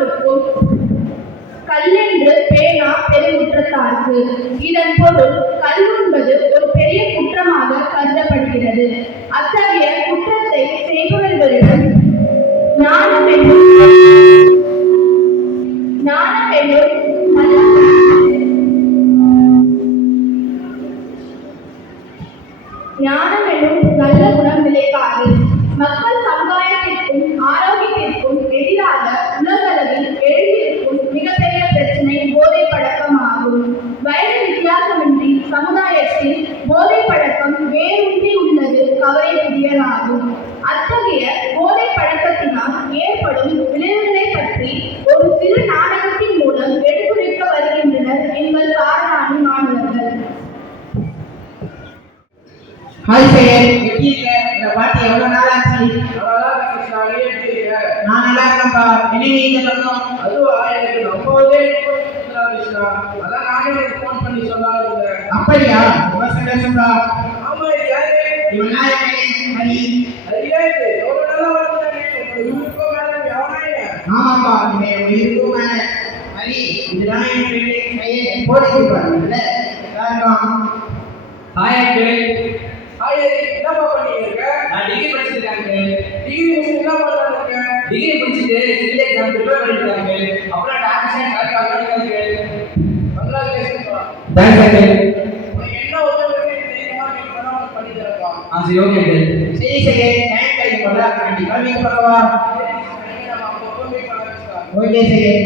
சான்றோருக்கும் கல்லென்று பேனா பெருங்குற்றத்தார்க்கு. இதன் பொருள் கல்லுண்பது ஒரு பெரிய குற்றமாக கருதப்படுகிறது. அத்தகைய குற்றத்தை செய்பவர்களிடம் ஞானம் என்னும் நல்ல குணம் விளைவாது. மக்கள் சமுதாயத்திற்கும் ஆரோக்கியத்திற்கும் எதிராக உலகளவில் எழுதியிருக்கும் மிகப்பெரிய பிரச்சனை போதை பழக்கம் ஆகும். வயது வித்தியாசமின்றி சமுதாயத்தில் போதை பழக்கம் வேரூன்றி உள்ளது கவலைக்குரியதாகும். அத்தகைய போதை பழக்கத்தினால் ஏற்படும் விளைவுகளை பற்றி ஒரு சிறு நாடகத்தின் மூலம் எடுத்துரைக்க வருகின்றனர் எங்கள் சாரணாணி மாணவர்கள். ஹாய் சையர், எப்படி இருக்க? இந்த பாட்டி எவ்வளவு நாள் ஆச்சு? நான் நல்லா இருக்கேன்ப்பா. என்ன நீங்க சொன்னோம்? அதுவா, எனக்கு ரொம்பவே கிருஷ்ணா. அதான் நானே ஃபோன் பண்ணி சொல்லாத. அப்படியா? ரொம்ப சந்தோஷம்ப்பா. ஆமா, யாரு இவன் ஹரி. ஹரியா, எவ்வளவு நாளா வந்தானே? உங்களுக்கு மேல எவனாயே? ஆமாப்பா, நீங்க இருக்கும் மேல ஹரி. இதுதான் என் ஃப்ரெண்ட் சையர். போடிக்குப்பாருல்ல காரணம். Hi uncle. ஹாய், என்னப்பா பண்ணிட்டு இருக்க? நான் டிகிரி படிச்சிட்டு இருக்கேன். டிகிரி முடிச்சு என்ன பண்ணலாம்னு இருக்க? டிகிரி முடிச்சிட்டு சிவில் எக்ஸாம் ப்ரிப்பேர் பண்ணிட்டு இருக்கேன். அப்புறம் டாக்டர் கங்க்ராச்சுலேஷன்ப்பா. Thanks uncle. உனக்கு என்ன உதவி தெரியுமா? நீ பண்ணாம பண்ணி தரப்பா. சரி ஓகே அங்கிள். சரி சையர், டைம் கிடைக்கும்போது கண்டிப்பா மீட் பண்ணவா? நம்ம அப்பப்போ மீட் பண்ணலாம். ஓகே சையர்.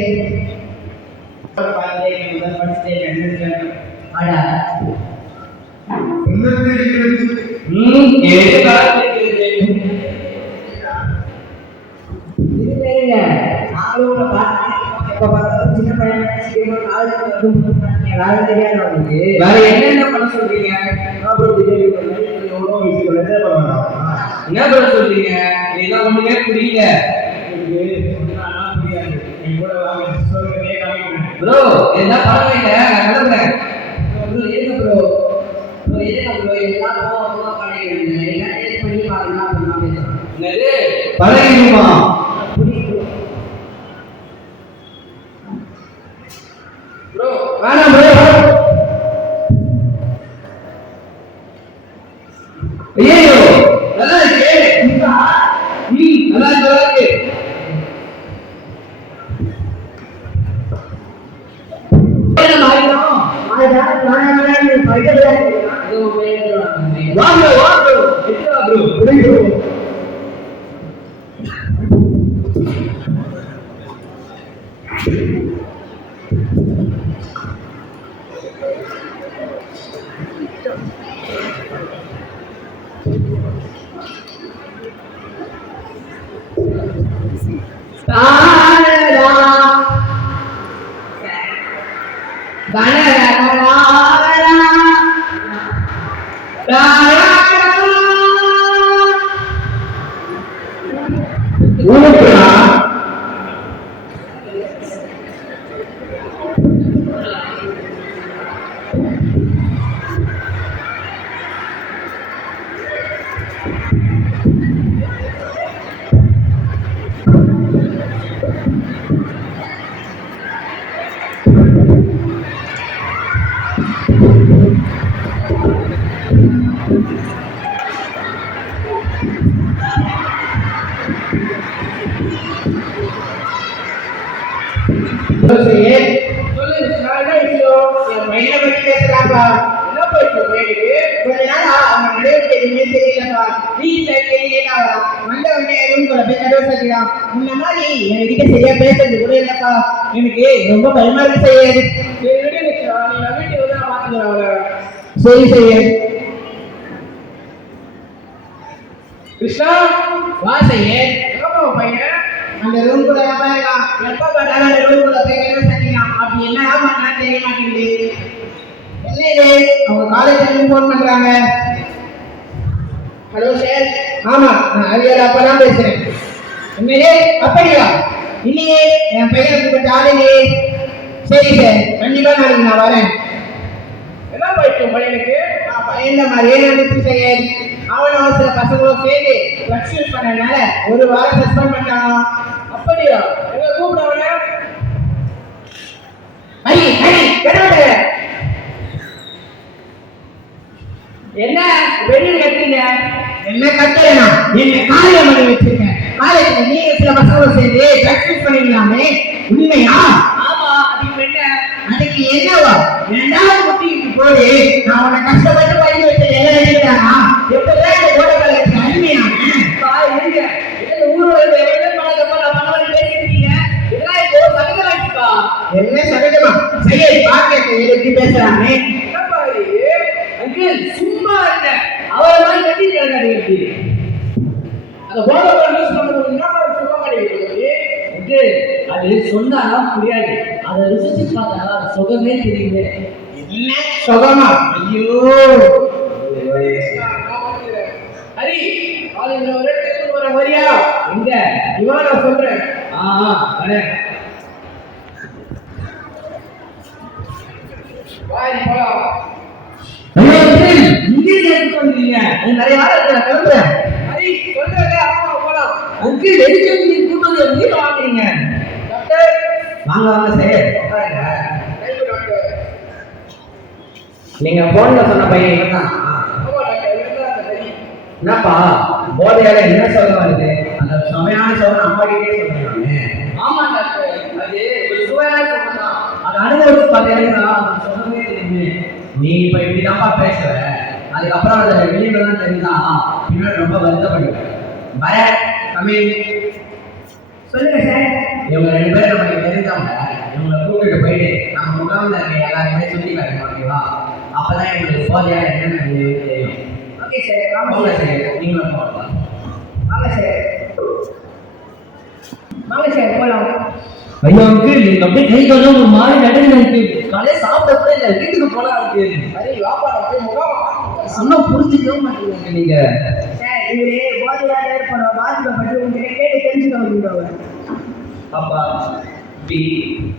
பாருங்க, முதல் படிச்சுட்டே கண்டுபிடிச்சேன். ஆடா. என்ன தெரியுது? ஏழு காலத்துக்கு இது தெரியுங்க. நாங்களும் உங்களை பார்த்தேன். எப்ப பார்த்தாலும் சின்ன பையன் சீக்கிரமா காலேஜ் வந்து யாரும் தெரியாது உங்களுக்கு. வேற என்னென்ன பண்ண சொல்றீங்க? அப்புறம் விஜய் எவ்வளோ விஷயம் என்ன பண்ண சொல்றீங்க? இதெல்லாம் ஒண்ணுமே புரியல. ப்ரோ என்ன பரவாயில்ல, நான் கிளம்புறேன். ப்ரோ இருங்க ப்ரோ. ப்ரோ இருங்க ப்ரோ. எல்லாம் போக பழகிடுங்க. எல்லாம் டேஸ்ட் பண்ணி பாருங்க. அப்புறம் நான் பேசுறேன். என்னது பழகிடுமா? ப்ரோ வேணாம் ப்ரோ. ஐயோ நல்லா இருக்கு. நல்லா இருக்கு. வாங்க வாங்க எட்ரா ப்ரோ. ரொம்ப பயமா இருக்கு செய்யாது. சரி செய்ய கிருஷ்ணா வா செய்ய. பையன் அந்த ரூம் கூட பாருங்க. எப்ப பார்த்தாலும் அந்த ரூம் கூட போய் சட்டிக்கலாம். அப்படி என்ன பண்ணா தெரிய மாட்டேங்குது. இல்லை அவங்க காலேஜ் ஃபோன் பண்றாங்க. Hello sir. ஆமா, நான் அரியர் அப்பா தான் பேசுறேன். உண்மையிலே அப்படியா? இல்லையே, என் பையனுக்கு கொஞ்சம் ஆளுங்களே. சரி சார், கண்டிப்பா நாளைக்கு நான் வரேன். என்ன பையன் பையனுக்கு? பையன் மாதிரியே நடந்துச்சு சார். அவனும் சில பசங்களும் சேர்ந்து ட்ரக்ஸ் யூஸ் பண்ணனால ஒரு வாரம் சஸ்பெண்ட் பண்ணாங்க. அப்படியா? எங்க கூப்பிடுவாங்க? வெளியே கட்டுறீங்க? என்ன கட்டலைனா என்ன காரியம் பண்ணி வச்சிருக்கேன். காலேஜ்ல நீங்க சில பசங்களோட சேர்ந்து பிராக்டிஸ் பண்ணிக்கலாமே, உண்மையா? ஆமா, அதுக்கு என்ன? அதுக்கு என்னவா? 2வது குட்டிக்கு போய் நான் உன்னை கஷ்டப்பட்டு படிக்க வச்சது எல்லாம் எழுதிட்டானா? எப்பதான் இந்த ஓட்ட கலைக்கு அருமையான இருங்க, இந்த ஊரோட எவ்வளவு பண்ணாதப்ப நான் பண்ணவரை பேசிருக்கீங்க. இதெல்லாம் இப்போ சகஜமாச்சுப்பா. என்ன சகஜமா செய்ய பாக்க எப்படி பேசுறானே. என்னப்பா இது? அங்கிள் சும்மா இருங்க. அவரை மாதிரி கட்டிருக்காங்க எப்படி? அந்த போதை யூஸ் பண்றது என்னப்பா சும்மா கிடையாது. அங்கிள் அது சொன்னாலும் புரியாது. அதை ருசிச்சு பார்த்தா சுகமே தெரியுது. என்ன சுகமா? ஐயோ ஹரி, காலேஜ்ல ஒரு இடத்துக்கு வர வரியா? எங்க? இவன் நான் சொல்றேன். வரேன். வாய் போலாம். ஐயோ அங்கிள், இங்கே எடுத்து வந்தீங்க. நிறைய ஆள் இருக்கிற கிளம்புறேன். ஹரி, சொல்றேன். ஆமா போலாம். அங்கிள் எதுக்கு நீங்க கூட்டு வந்து வாங்குறீங்க? டாக்டர், வாங்க வாங்க சார். Thank you doctor. நீங்க போன்ல சொன்ன பையன் இவன் தான். ஆமா டாக்டர், இதுதான் அந்த ஹரி. என்னப்பா போதையால என்ன சொல்ல வருது? அந்த சுமையான சொல்ல அம்மா கிட்டே சொல்றேன். ஆமா டாக்டர், அது ஒரு சுவையான சுகம் தான். அதை அனுபவிச்சு பார்த்தீங்கன்னா அது சுகமே தெரியுது. நீ இப்ப இப்படிதான்ப்பா பேசுற, அதுக்கப்புறம் அந்த வெளியெல்லாம் தெரிஞ்சா பின்னாடி ரொம்ப வருத்தப்படுவேன். பய கம்மி. சொல்லுங்க சார். இவங்க 2 பேரும் நமக்கு தெரிஞ்சவங்க. இவங்களை கூப்பிட்டு போயிட்டு நம்ம முகாமில் இருக்க எல்லாருமே சொல்லி காட்டணும், ஓகேவா? அப்பதான் இவங்களுக்கு போதையா என்னென்ன தெரியும். Okay sir. வாங்க போங்க சார். சார், நீங்களும் போகலாம். வாங்க சார். வாங்க சார் போலாம். ஐயோ அங்கிள், நீங்க அப்படியே கை காலம் ஒரு மாதிரி நடந்து இருக்கு. காலையில சாப்பிட கூட இல்ல, வீட்டுக்கு போலாம் இருக்கு. ஹரி, வாப்பா, நான் போய் முகாம் பார்க்கணும். சொன்னா புரிஞ்சுக்கவே மாட்டேங்குங்க நீங்க. சார் இவரு போதையால ஏற்பட பாதிப்பை பற்றி உங்ககிட்ட கேட்டு தெரிஞ்சுக்க வந்துடுவாங்க. அப்பா இப்படி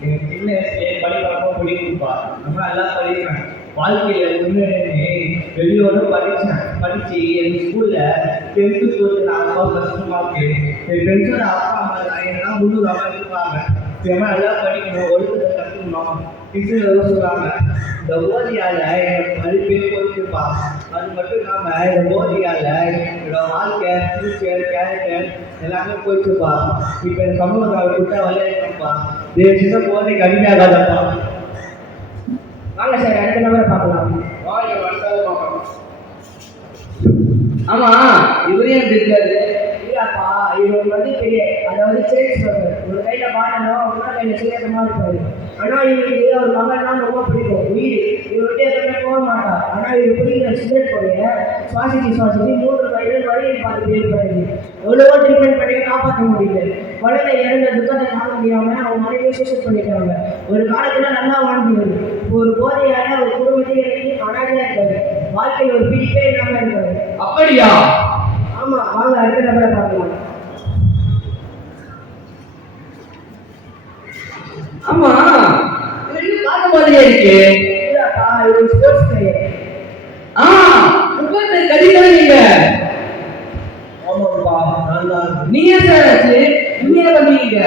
எனக்கு சின்ன வயசுலேயே படிப்பா பிடிக்கும்ப்பா. ரொம்ப நல்லா படிக்கிறேன். வாழ்க்கையில் முன்னேறி வெளியோட படித்து எங்கள் ஸ்கூலில் 10th 12th நான் ரொம்ப கஷ்டமாக இருக்கு. என் ஃப்ரெண்ட்ஸோட அப்பா அம்மா எல்லாம் முன்னுரிமை இருப்பாங்க. ரொம்ப நல்லா படிக்கணும், ஒழுக்கத்தை கற்றுக்கணும். டீச்சர் சொல்லுவாங்க. இந்த போதியால் எனக்கு படிப்பே போயிட்டுப்பா. அது மட்டும் இல்லாமல் இந்த போதியால் என்னோட வாழ்க்கை, ஃபியூச்சர், கேரக்டர் எல்லாமே போயிட்டுப்பா. இப்போ இந்த சமூகத்தால் விட்டா விளையாடுப்பா. சின்ன போதைக்கு அடிமையாகாதப்பா. வாங்க சார், அடுத்த நபரை பார்க்கலாம். வாய் வந்தாலே பார்க்கலாம். ஆமா, இவரே இருக்காரு. இல்லப்பா, இவர் வந்து பெரிய அதாவது சேல்ஸ் பர்சன். ஒரு கையில பாடணும், ஒரு கையில சேகரமா இருப்பாரு. ஆனா இவருக்கு அவர் மகன்னா ரொம்ப பிடிக்கும். வீடு இவர்கிட்ட எப்பவுமே போக மாட்டார். ஆனா இவர் பிடிக்கிற சிகரெட் போடைய சுவாசிச்சு 3 வயதில் வழியில் பார்த்துட்டே இருப்பாரு. எவ்வளவோ ட்ரீட்மெண்ட் பண்ணி காப்பாற்ற முடியல. குழந்தை இறந்த துக்கத்தை காண முடியாம அவங்க மனைவியை சூசைட் பண்ணிட்டாங்க. ஒரு காலத்துல நல்லா வாழ்ந்துருது. இப்போ ஒரு போதையால ஒரு குடும்பத்தை இறக்கி அனாதையா இருக்காரு. வாழ்க்கையில் ஒரு பிடிப்பே இல்லாம இருக்காரு. அப்படியா? ஆமா, வாங்க அடுத்த நபரை பார்க்கலாம். ஆமா, இவருக்கு பார்த்த மாதிரியே இருக்கு. இல்லப்பா, இவர் ஸ்போர்ட்ஸ் பிளேயர். முப்பத்து கடிதம் நீங்க. ஆமாப்பா, நான் தான். நீங்க சார் ஆச்சு, நீங்க என்ன பண்ணீங்க?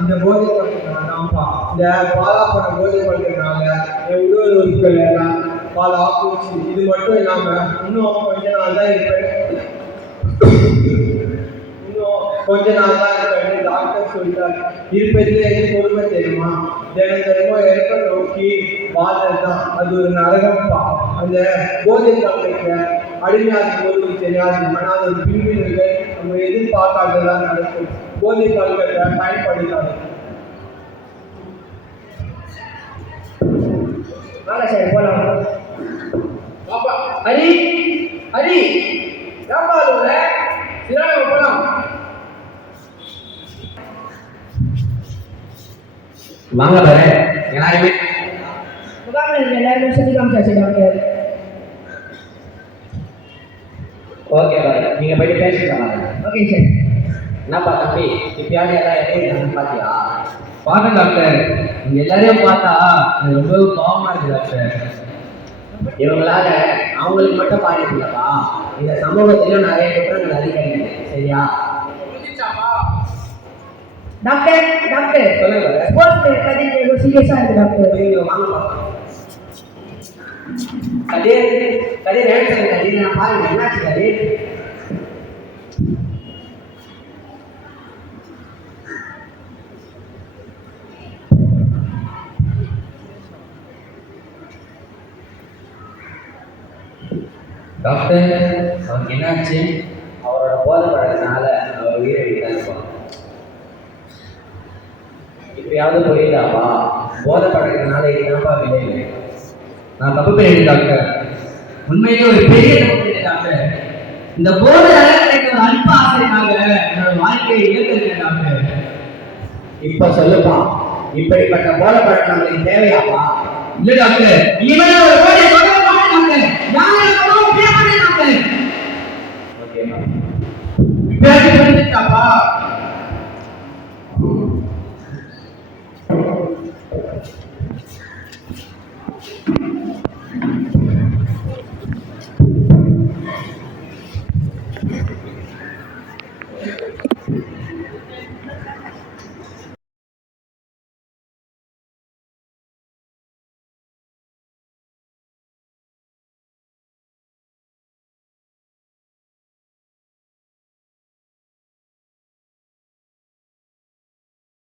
இந்த போதை பழக்கம்ப்பா. இந்த பாலா பண்ண போதை பழக்கத்தினால என் உடல் உறுப்புகள் எல்லாம் பாலா பூச்சி. இது மட்டும் இல்லாம இன்னும் கொஞ்ச நாள் தான் இருப்பேன். டாக்டர் சொல்லிட்டாரு. இருப்பதில் எது பொறுமை தெரியுமா? தினமும் இறக்க நோக்கி வாழ்றது தான். அது ஒரு நரகம்ப்பா. அந்த போதை பழக்கத்தை அடிமையாக போது தெரியாது. ஆனால் அது பிரிவினர்கள் நம்ம எதிர்பார்க்காததான் நடக்கும். போதை பழக்கத்தை பயன்படுத்தாது. வாங்க சார் போலாம். பாப்பா, ஹரி, ஹரி, ஏப்பா அதுல சிறாங்க போலாம். வாங்க பாரு, எல்லாருமே முகாமில் இருக்க எல்லாருமே சொல்லி காமிச்சாச்சு டாக்டர். ஓகே பாரு, நீங்க போயிட்டு பேசிக்கலாம். Okay sir. என்னப்பா தம்பி, இப்பயாவது எல்லாம் எப்படி பாத்தியா? பார்த்தேன் டாக்டர். நீங்க எல்லாரையும் பார்த்தா எனக்கு ரொம்ப பாவமா இருக்கு டாக்டர். இவங்களால அவங்களுக்கு மட்டும் பாதிப்பு இல்லப்பா, இந்த சமூகத்திலும் நிறைய குற்றங்கள் அதிகரிக்குது. சரியா? புரிஞ்சிச்சாப்பா? டாக்டர் டாக்டர் சொல்லுங்க. ஸ்போர்ட்ஸ் பிளேயர் கதை சீரியஸா இருக்கு டாக்டர். நீங்க வாங்க பாப்பா. கதிர் கதிர் ஏன் கதிர் நான் பாருங்க என்னாச்சு கதிர்? டாக்டர், அவருக்கு என்னாச்சு? அவரோட போதை பழக்கத்தினால அவர் உயிரை விட்டாருப்பா. இப்பயாவது புரியுதாப்பா? போதை பழக்கத்தினால இதுதான்ப்பா விளைவு. நான் தப்பு பண்ணிட்டேன் டாக்டர். உண்மையிலே ஒரு பெரிய தப்பு பண்ணிட்டேன் டாக்டர். இந்த போதையால எனக்கு ஒரு அல்ப ஆசைக்காக என்னோட வாழ்க்கையை இழந்திருக்கேன் டாக்டர். இப்ப சொல்லுப்பா, இப்படிப்பட்ட போதை பழக்கம் நம்மளுக்கு தேவையாப்பா? இல்ல டாக்டர், இனிமேல் ஒரு போதை தொடர மாட்டேன் டாக்டர். யாரும் பேச மாட்டேன் டாக்டர். ஓகேப்பா. இப்பயாச்சும் புரிஞ்சுட்டாப்பா?